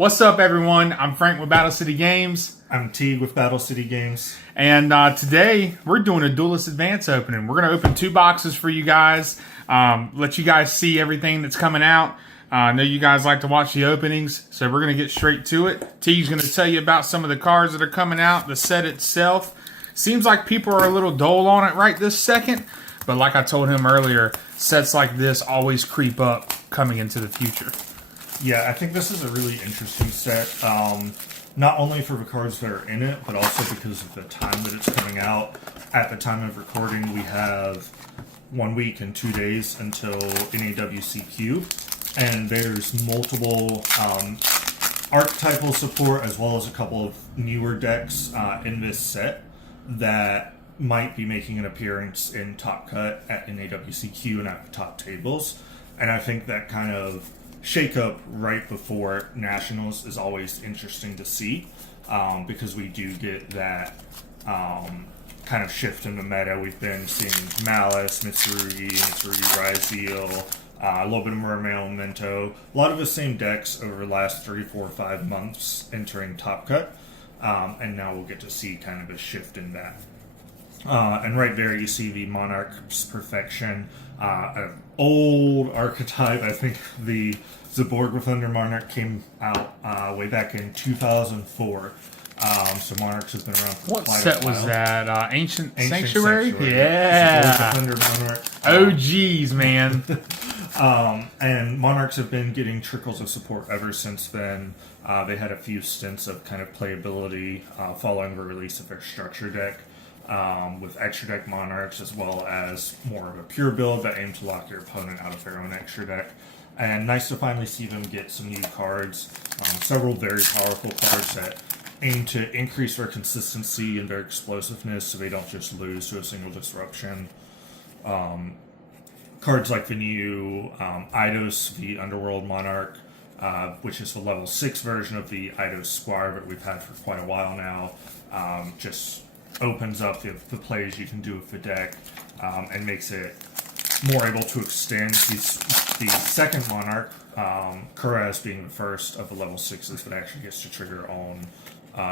What's up, everyone? I'm Frank with Battle City Games. I'm Teague with Battle City Games. And today, we're doing a Duelist Advance opening. We're going to open 2 boxes for you guys. Let you guys see everything that's coming out. I know you guys like to watch the openings, so we're going to get straight to it. Teague's going to tell you about some of the cards that are coming out, the set itself. Seems like people are a little dull on it right this second. But like I told him earlier, sets like this always creep up coming into the future. Yeah, I think this is a really interesting set, not only for the cards that are in it, but also because of the time that it's coming out. At the time of recording, we have 1 week and 2 days until NAWCQ, and there's multiple archetypal support as well as a couple of newer decks in this set that might be making an appearance in Top Cut at NAWCQ and at the top tables. And I think that kind of shake up right before Nationals is always interesting to see, because we do get that kind of shift in the meta. We've been seeing Malice, Mitsurugi Ryzeal, a little bit of Mermail, Mento, a lot of the same decks over the last 3, 4, 5 months entering Top Cut, and now we'll get to see kind of a shift in that. And right there you see the Monarch's Perfection, an old archetype. I think the Zaborg with Thunder Monarch came out way back in 2004. So Monarchs has been around for What quite a set while. was that? Ancient Sanctuary? Yeah. Yeah. Zaborg with Thunder Monarch. OGs, man. And Monarchs have been getting trickles of support ever since then. They had a few stints of kind of playability following the release of their structure deck. With extra deck Monarchs, as well as more of a pure build that aimed to lock your opponent out of their own extra deck. And nice to finally see them get some new cards, several very powerful cards that aim to increase their consistency and their explosiveness so they don't just lose to a single disruption. Cards like the new Eidos, the Underworld Monarch, which is the level 6 version of the Eidos Squire that we've had for quite a while now, just opens up the plays you can do with the deck, and makes it more able to extend the second Monarch, Kuraz being the first of the level 6s that actually gets to trigger on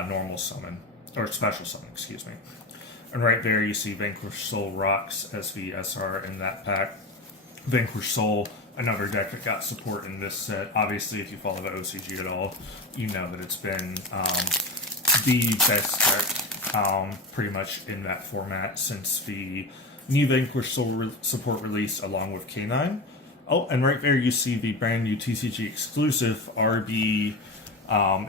normal summon, or special summon, excuse me. And right there you see Vanquish Soul rocks as the SR in that pack. Vanquish Soul, another deck that got support in this set. Obviously, if you follow the OCG at all, you know that it's been the best deck pretty much in that format since the new Vanquish Soul support release along with K9. Oh, and right there you see the brand new TCG exclusive RB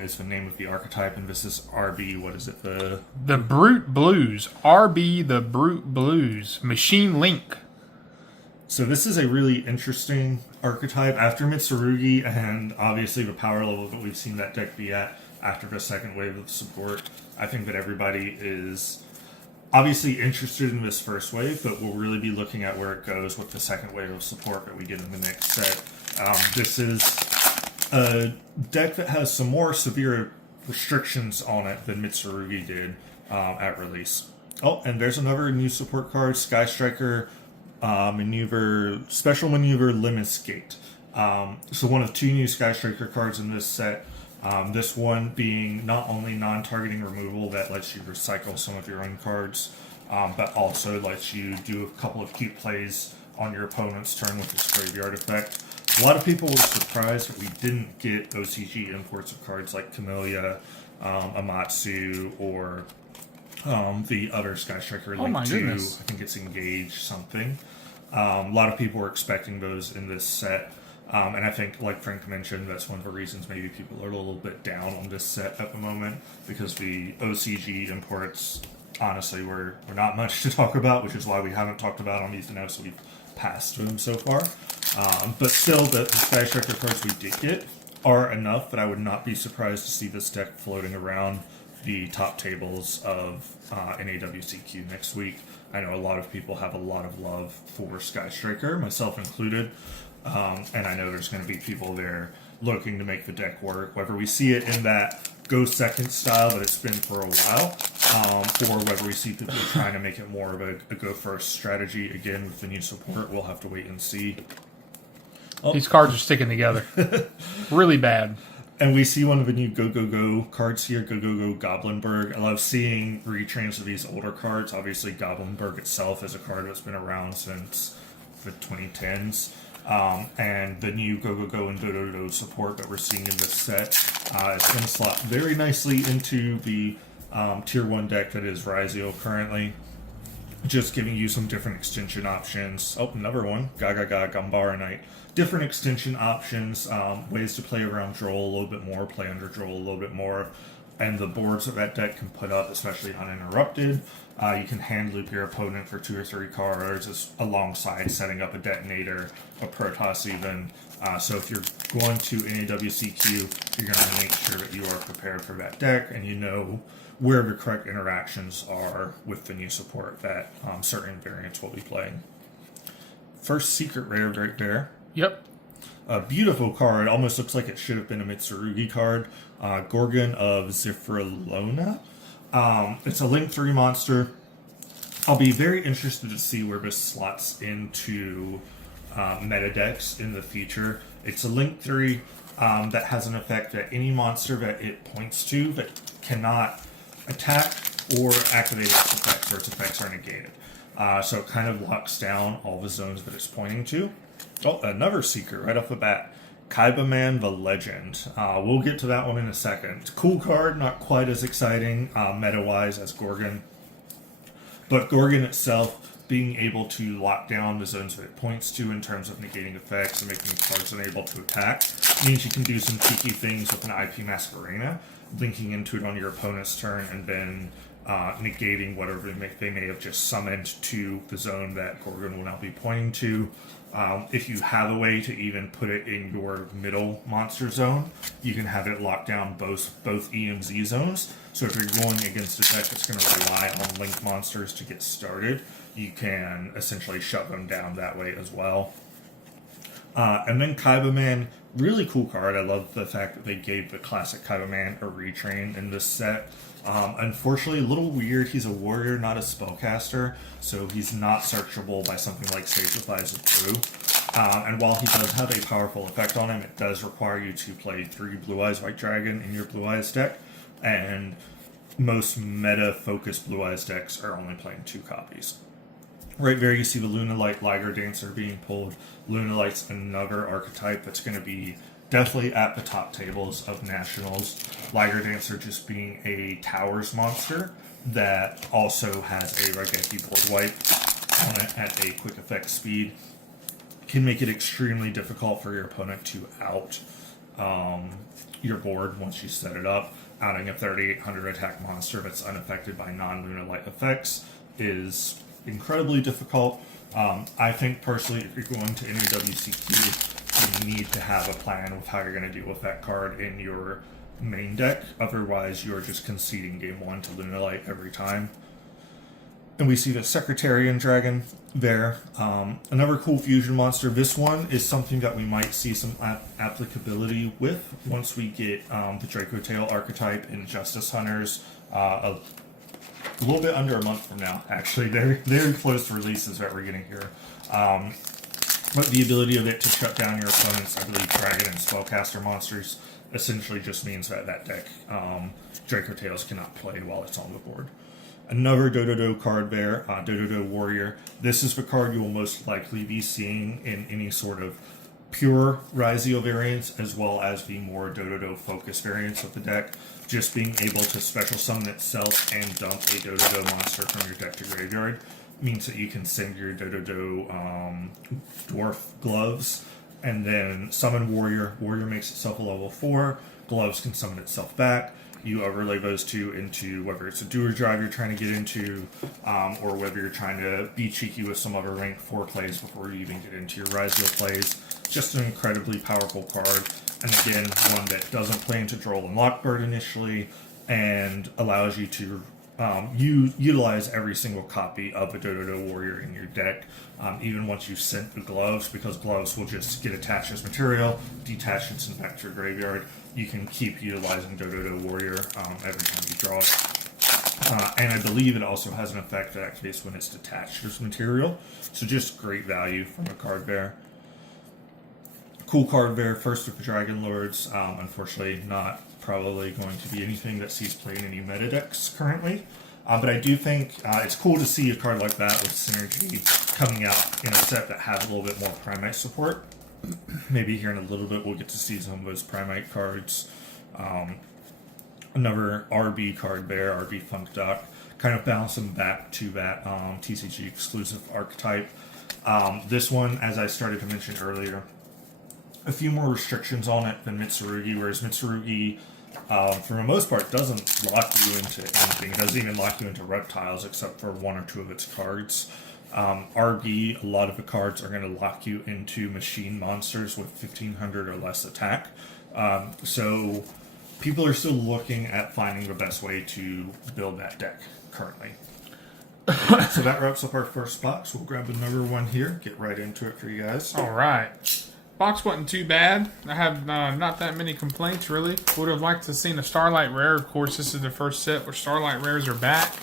is the name of the archetype, and this is RB, what is it? The Brute Blues. RB the Brute Blues. Machine Link. So this is a really interesting archetype after Mitsurugi, and obviously the power level that we've seen that deck be at after the second wave of support. I think that everybody is obviously interested in this first wave, but we'll really be looking at where it goes with the second wave of support that we get in the next set. This is a deck that has some more severe restrictions on it than Mitsurugi did at release. Oh, and there's another new support card, Sky Striker Special Maneuver Limis Gate. So one of 2 new Sky Striker cards in this set. This one being not only non-targeting removal that lets you recycle some of your own cards, but also lets you do a couple of cute plays on your opponent's turn with this graveyard effect. A lot of people were surprised that we didn't get OCG imports of cards like Camellia, Amatsu, or the other Sky Striker Link 2. Goodness. I think it's Engage something. A lot of people were expecting those in this set. And I think, like Frank mentioned, that's one of the reasons maybe people are a little bit down on this set at the moment, because the OCG imports, honestly, were not much to talk about, which is why we haven't talked about on these notes, so we've passed through them so far. But still, the Sky Striker cards we did get are enough that I would not be surprised to see this deck floating around the top tables of NAWCQ next week. I know a lot of people have a lot of love for Sky Striker, myself included. And I know there's going to be people there looking to make the deck work, whether we see it in that go second style that it's been for a while, or whether we see people trying to make it more of a go first strategy. Again, with the new support, we'll have to wait and see. These cards are sticking together. Really bad. And we see one of the new Go Go Go cards here, Go Go Go Goblinberg. I love seeing retrains of these older cards. Obviously, Goblinberg itself is a card that's been around since the 2010s. And the new Go Go Go and Do Do Do support that we're seeing in this set is going to slot very nicely into the Tier 1 deck that is Rizio currently. Just giving you some different extension options. Oh, another one. Gaga Gambara Knight. Different extension options, ways to play around Droll a little bit more, play under Droll a little bit more, and the boards that that deck can put up, especially uninterrupted. You can hand loop your opponent for 2 or 3 cards alongside setting up a detonator, a Protoss even. So if you're going to NAWCQ, you're going to make sure that you are prepared for that deck and you know where the correct interactions are with the new support that certain variants will be playing. First secret rare right there. Yep. A beautiful card. Almost looks like it should have been a Mitsurugi card. Gorgon of Zifralona. It's a Link 3 monster. I'll be very interested to see where this slots into meta decks in the future. It's a Link 3 that has an effect that any monster that it points to that cannot attack or activate its effects, or its effects are negated. So it kind of locks down all the zones that it's pointing to. Oh, another secret right off the bat. Kaibaman the Legend. We'll get to that one in a second. Cool card, not quite as exciting meta-wise as Gorgon. But Gorgon itself, being able to lock down the zones that it points to in terms of negating effects and making cards unable to attack, means you can do some cheeky things with an IP Masquerena, linking into it on your opponent's turn and then negating whatever they may have just summoned to the zone that Gorgon will now be pointing to. If you have a way to even put it in your middle monster zone, you can have it lock down both EMZ zones. So if you're going against a deck that's going to rely on link monsters to get started, you can essentially shut them down that way as well. And then Kaibaman, really cool card. I love the fact that they gave the classic Kaibaman a retrain in this set. Unfortunately, a little weird. He's a warrior, not a spellcaster, so he's not searchable by something like Sage with Eyes of Blue. And while he does have a powerful effect on him, it does require you to play 3 Blue Eyes White Dragon in your Blue Eyes deck, and most meta-focused Blue Eyes decks are only playing 2 copies. Right there, you see the Lunalight Liger Dancer being pulled. Lunalight's another archetype that's going to be definitely at the top tables of Nationals. Liger Dancer just being a Towers monster that also has a Raigeki board wipe on it at a quick effect speed. Can make it extremely difficult for your opponent to out your board once you set it up. Outing a 3800 attack monster that's unaffected by non-Lunalight effects is incredibly difficult. I think personally, if you're going to NAWCQ, you need to have a plan with how you're going to deal with that card in your main deck. Otherwise, you're just conceding game 1 to Lunalight every time. And we see the Secretarian Dragon there. Another cool fusion monster. This one is something that we might see some applicability with once we get the Draco Tail archetype in Justice Hunters a little bit under a month from now, actually. Very close to releases that we're getting here. But the ability of it to shut down your opponent's, I believe, Dragon and Spellcaster monsters essentially just means that that deck, Draco Tails, cannot play while it's on the board. Another Dododo card there, Dododo Warrior. This is the card you will most likely be seeing in any sort of pure Rizio variants, as well as the more Dododo focused variants of the deck. Just being able to special summon itself and dump a Dododo monster from your deck to graveyard means that you can send your Dododo Dwarf Gloves and then summon Warrior. Warrior makes itself a level 4. Gloves can summon itself back. You overlay those two into whether it's a do or drive you're trying to get into, or whether you're trying to be cheeky with some other rank 4 plays before you even get into your Rizio plays. Just an incredibly powerful card, and again, one that doesn't play into Droll and Lockbird initially, and allows you to utilize every single copy of a Dododo Warrior in your deck, even once you've sent the gloves, because gloves will just get attached as material, detach and send back to your graveyard. You can keep utilizing Dododo Warrior every time you draw it. And I believe it also has an effect that activates when it's detached as material. So just great value from a card there. Cool card there, first of the Dragon Lords. Unfortunately, not probably going to be anything that sees play in any meta decks currently. But I do think it's cool to see a card like that with synergy coming out in a set that has a little bit more Primite support. Maybe here in a little bit we'll get to see some of those Primite cards. Another RB card there, RB Funk Duck, kind of bouncing back to that TCG exclusive archetype. This one, as I started to mention earlier, a few more restrictions on it than Mitsurugi, whereas Mitsurugi, for the most part, doesn't lock you into anything. It doesn't even lock you into reptiles, except for one or two of its cards. RB, a lot of the cards are going to lock you into machine monsters with 1500 or less attack. So people are still looking at finding the best way to build that deck currently. So that wraps up our first box. We'll grab another one here, get right into it for you guys. All right. Box wasn't too bad. I have not that many complaints, really. Would have liked to have seen a Starlight Rare. Of course, this is the first set where Starlight Rares are back.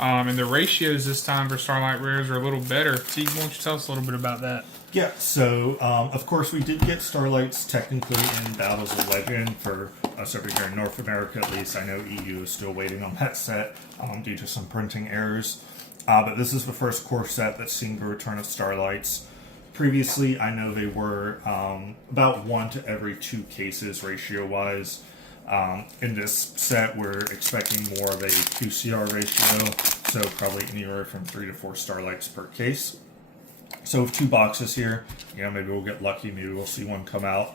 And the ratios this time for Starlight Rares are a little better. Teague, why don't you tell us a little bit about that? Yeah, so, of course, we did get Starlights technically in Battles of Legend for us over here in North America, at least. I know EU is still waiting on that set due to some printing errors. But this is the first core set that's seeing the return of Starlights. Previously, I know they were about 1 to every 2 cases ratio-wise. In this set, we're expecting more of a QCR ratio, so probably anywhere from 3 to 4 Starlights per case. So with 2 boxes here, maybe we'll get lucky, maybe we'll see one come out.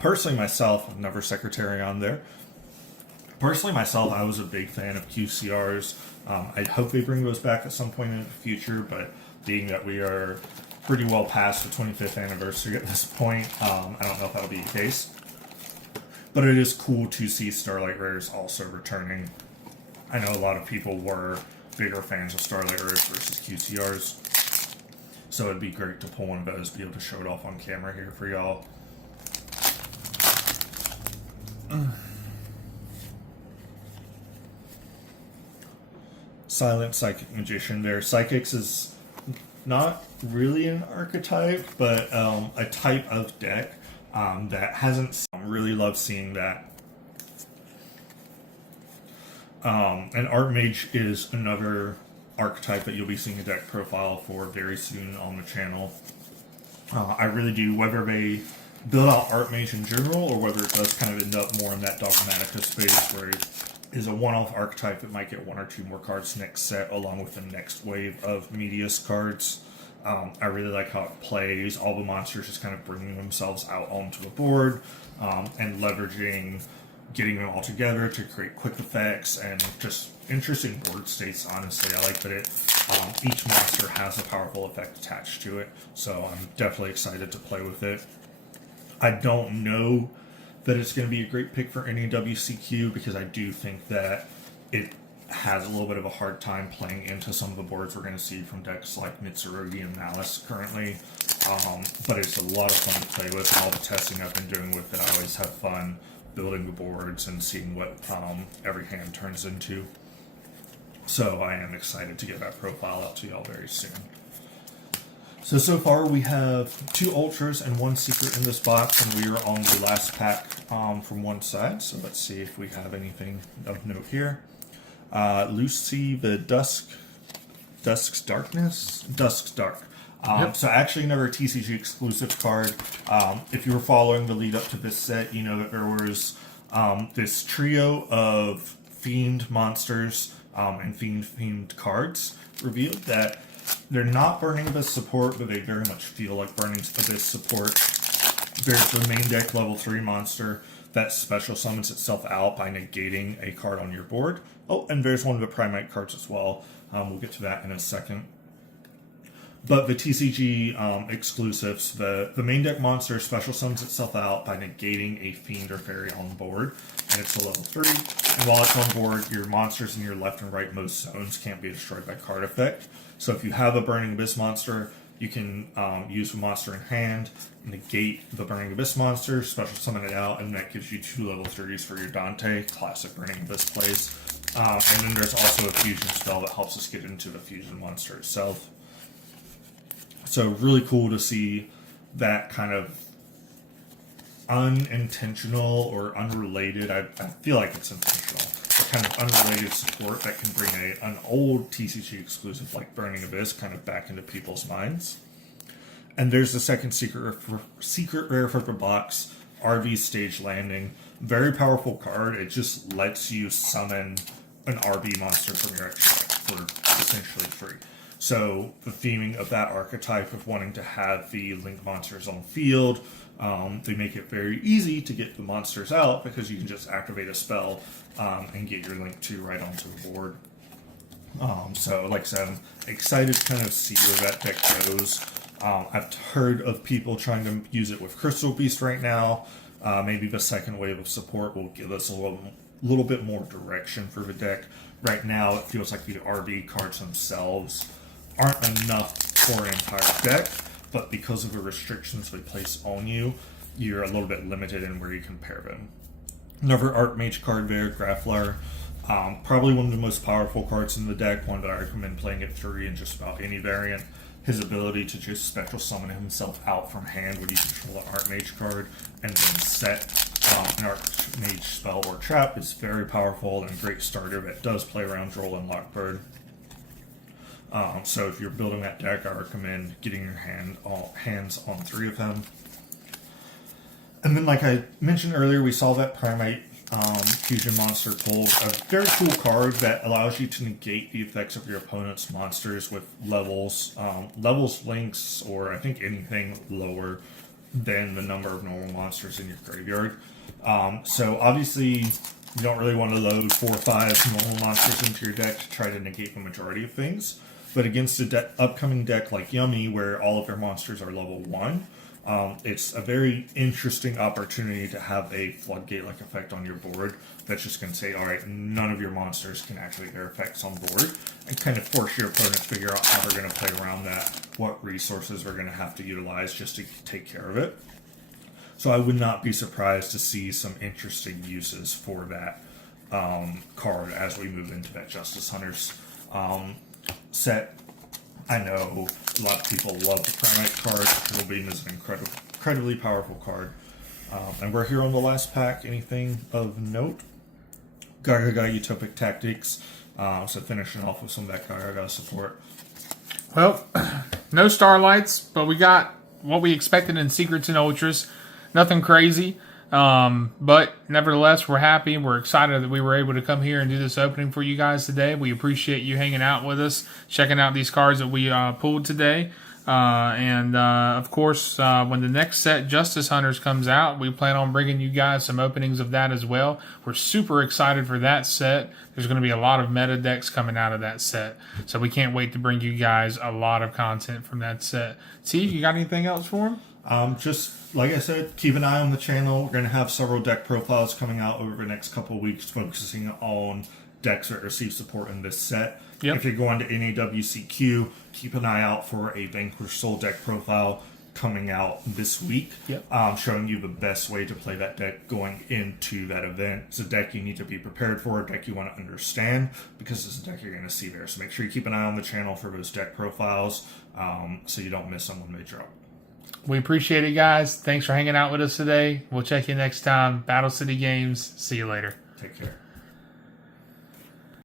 Personally, myself, another secretary on there. Personally, myself, I was a big fan of QCRs. I hope they bring those back at some point in the future, but being that we are pretty well past the 25th anniversary at this point, I don't know if that'll be the case. But it is cool to see Starlight Rares also returning. I know a lot of people were bigger fans of Starlight Rares versus QCRs. So it'd be great to pull one of those, be able to show it off on camera here for y'all. Silent Psychic Magician there. Psychics is not really an archetype, but a type of deck that hasn't really loved seeing that. And Archmage is another archetype that you'll be seeing a deck profile for very soon on the channel. I really do, whether they build out Archmage in general or whether it does kind of end up more in that Dogmatica space where it is a one-off archetype that might get 1 or 2 more cards next set along with the next wave of Medius cards. I really like how it plays. All the monsters just kind of bringing themselves out onto the board and leveraging, getting them all together to create quick effects and just interesting board states, honestly. I like that each monster has a powerful effect attached to it, so I'm definitely excited to play with it. I don't know that it's going to be a great pick for any WCQ because I do think that it has a little bit of a hard time playing into some of the boards we're going to see from decks like Mitsurugi and Malice currently. But it's a lot of fun to play with, and all the testing I've been doing with it, I always have fun building the boards and seeing what every hand turns into. So I am excited to get that profile out to y'all very soon. So far we have 2 Ultras and 1 Secret in this box, and we are on the last pack from one side. So let's see if we have anything of note here. Lucy the Dusk's Dark. Yep. So actually another TCG exclusive card. If you were following the lead up to this set, you know that there was this trio of Fiend monsters and Fiend cards revealed that they're not Burning Abyss support, but they very much feel like Burning Abyss support. There's the main deck level 3 monster that special summons itself out by negating a card on your board. Oh, and there's one of the Primite cards as well. We'll get to that in a second. But the TCG exclusives, the main deck monster special summons itself out by negating a Fiend or Fairy on board, and it's a level 3. And while it's on board, your monsters in your left and right most zones can't be destroyed by card effect. So if you have a Burning Abyss monster, you can use the monster in hand, negate the Burning Abyss monster, special summon it out, and that gives you 2 level 3s for your Dante, classic Burning Abyss plays. And then there's also a fusion spell that helps us get into the fusion monster itself. So really cool to see that kind of unintentional or unrelated, I feel like it's intentional, but kind of unrelated support that can bring an old TCG exclusive like Burning Abyss kind of back into people's minds. And there's the second secret rare for the box, RV Stage Landing. Very powerful card. It just lets you summon an RV monster from your extra deck for essentially free. So the theming of that archetype of wanting to have the link monsters on field, they make it very easy to get the monsters out because you can just activate a spell and get your link 2 right onto the board. So like I said, I'm excited to kind of see where that deck goes. I've heard of people trying to use it with Crystal Beast right now. Maybe the second wave of support will give us a little bit more direction for the deck. Right now, it feels like the RB cards themselves aren't enough for an entire deck, but because of the restrictions they place on you, you're a little bit limited in where you can pair them. Another Archmage card there, Graffler. Probably one of the most powerful cards in the deck, one that I recommend playing at 3 in just about any variant. His ability to just special summon himself out from hand when you control an Archmage card and then set an Archmage spell or trap is very powerful and a great starter that does play around Droll and Lockbird. So if you're building that deck, I recommend getting your hands on 3 of them. And then, like I mentioned earlier, we saw that Primate Fusion Monster pull. A very cool card that allows you to negate the effects of your opponent's monsters with levels, links, or I think anything lower than the number of normal monsters in your graveyard. So obviously, you don't really want to load 4 or 5 normal monsters into your deck to try to negate the majority of things. But against an upcoming deck like Yummy, where all of your monsters are level 1, it's a very interesting opportunity to have a floodgate-like effect on your board that's just going to say, alright, none of your monsters can activate their effects on board, and kind of force your opponent to figure out how they're going to play around that, what resources they're going to have to utilize just to take care of it. So I would not be surprised to see some interesting uses for that card as we move into that Justice Hunters set. I know a lot of people love the Primate card. Triple Beam is an incredibly powerful card. And we're here on the last pack. Anything of note? Gaga Utopic Tactics. So finishing off with some of that Gaga support. Well, no Starlights, but we got what we expected in Secrets and Ultras. Nothing crazy. But nevertheless, we're happy. We're excited that we were able to come here and do this opening for you guys today. We appreciate you hanging out with us, checking out these cards that we pulled today. And of course, when the next set, Justice Hunters, comes out, we plan on bringing you guys some openings of that as well. We're super excited for that set. There's going to be a lot of meta decks coming out of that set. So we can't wait to bring you guys a lot of content from that set. See, you got anything else for them? Just like I said, keep an eye on the channel. We're going to have several deck profiles coming out over the next couple of weeks, focusing on decks that receive support in this set. Yep. If you're going to NAWCQ, keep an eye out for a Vanquish Soul deck profile coming out this week, showing you the best way to play that deck going into that event. It's a deck you need to be prepared for, a deck you want to understand, because it's a deck you're going to see there. So make sure you keep an eye on the channel for those deck profiles so you don't miss them when they drop. We appreciate it, guys. Thanks for hanging out with us today. We'll check you next time. Battle City Games. See you later. Take care.